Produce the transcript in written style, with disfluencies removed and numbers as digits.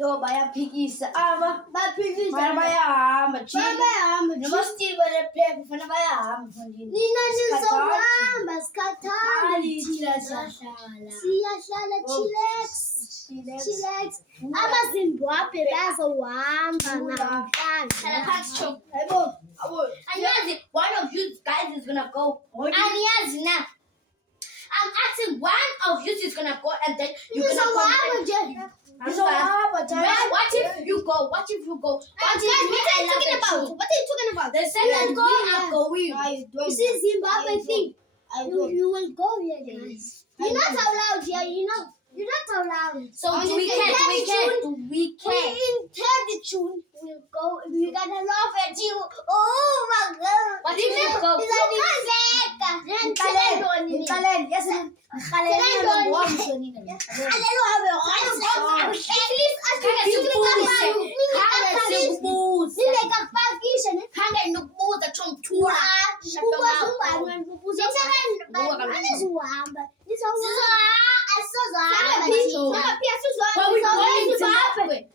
bayaphikisa baphikisa bayahamba bayahamba noma still balephepha kufanele bayahamba mfondini nina nizohamba sikhathali thina siyahlala chillax amazimbabwe bazohamba namhlanje Anyazi, one of you guys is gonna go. Anyazi now. I'm asking one of you is gonna go and then you're gonna go. What if you go? What if you go? What are you talking about? The second we are going. You see Zimbabwe thing. You will go here, guys. You're not allowed here, you know. You're not allowed. So we can. In 30 June, we'll go. We're gonna laugh at you. Oh my God. What if you go? Zimbabwe.